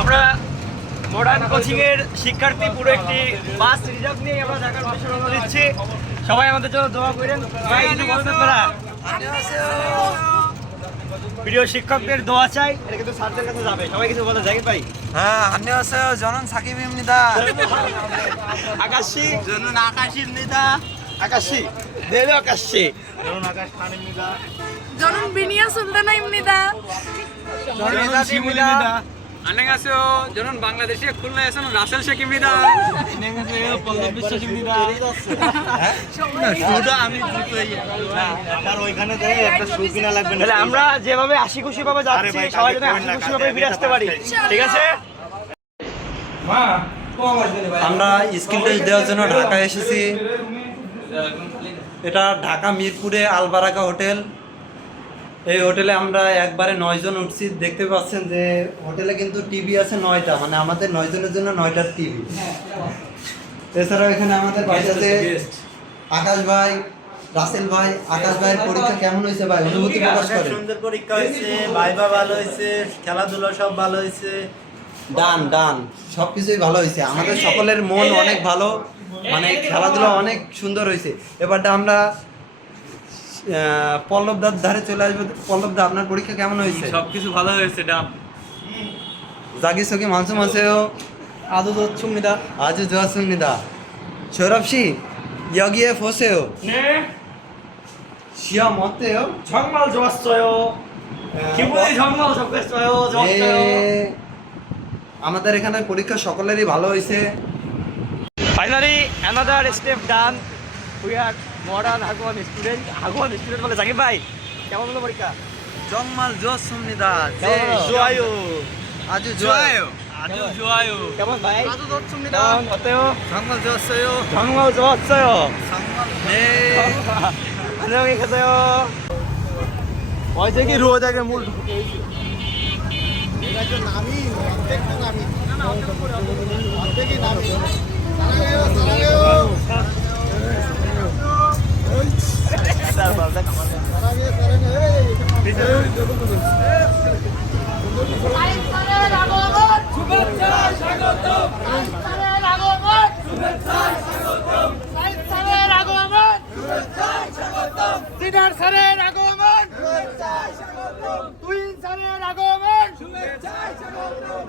আমরা modern coaching এর শিক্ষার্থী পুরো একটি বাস রিজার্ভ নিয়ে আমরা ঢাকার উদ্দেশ্যে রওনা দিচ্ছি সবাই আমাদের জন্য দোয়া করেন ভাই কিছু বলবেন তোরা প্রিয় শিক্ষকদের দোয়া চাই এটা কিন্তু স্যারদের কাছে যাবে সবাই কিছু বলতে জাকির ভাই হ্যাঁ 안녕하세요 저는 사기비입니다 আকাশী 저는 아가씨입니다 아가씨 내려 아가씨 저는 비니아 술다나입니다. 저는 지문입니다 안녕하세요. 저는 방글라데시의 라셀 안녕하세요. একটা লাগবে না আমরা যেভাবে আশি খুশি ভাবে যাচ্ছি সবাই যেন খুশি ভাবে ফিরে আসতে পারি। ঠিক আছে? মা আমরা স্কিল টেস্ট দেওয়ার জন্য ঢাকা এসেছি। এটা ঢাকা মিরপুরে আলবারাকা হোটেল। এই হোটেলে আমরা একবারে নয়জন উঠছি দেখতে পাচ্ছেন যে হোটেলে কিন্তু টিভি আছে নয়টা মানে আমাদের নয়জনের জন্য নয়টা টিভি এছাড়াও এখানে আমাদের বাসাতে আকাশ ভাই রাসেল ভাই আকাশ ভাইয়ের পরীক্ষা কেমন হয়েছে ভাই? অনুভূতি প্রকাশ করেন সুন্দর পরীক্ষা হয়েছে ভাইবা ভালো হয়েছে খেলাধুলা সব ভালো হয়েছে। ডান ডান সব কিছুই ভালো হয়েছে। আমাদের সকলের মন অনেক ভালো মানে খেলাধুলা অনেক সুন্দর হয়েছে। এবারটা আমরা পল্লব দার ধারে চলে আসবে। পল্লব দা আপনার পরীক্ষা কেমন হয়েছে? সবকিছু ভালো হয়েছে ডাব জাগি সকি মাংস মাংসেও আদু জোচ্ছুমিদা আজু জোয়াসুমিদা সৌরভশি ইয়গিয়ে ফোসেও। শিয়া মতেও। ঝংমাল জোয়াসচয় কিবুলি ঝংমাল সবকেশচয় আমাদের এখানে পরীক্ষা সকলেরই ভালো হয়েছে। Finally another step done we are modern হাগুয়ান student হাগুয়ান student বলে জাকির ভাই কেমন হলো পরীক্ষা 정말 좋았습니다 কেমন হলো? 좋아요 아주 좋아요 아주 좋아요. কেমন ভাই 아주 좋습니다. কেমন 어때요? 정말 좋았어요 정말 좋았어요 네 안녕히 계세요 ওই থেকে রোজ আগে মূল 사인사의 সিনার স্যারের আগমন তুইন স্যারের আগমন শুভেচ্ছা স্বাগতম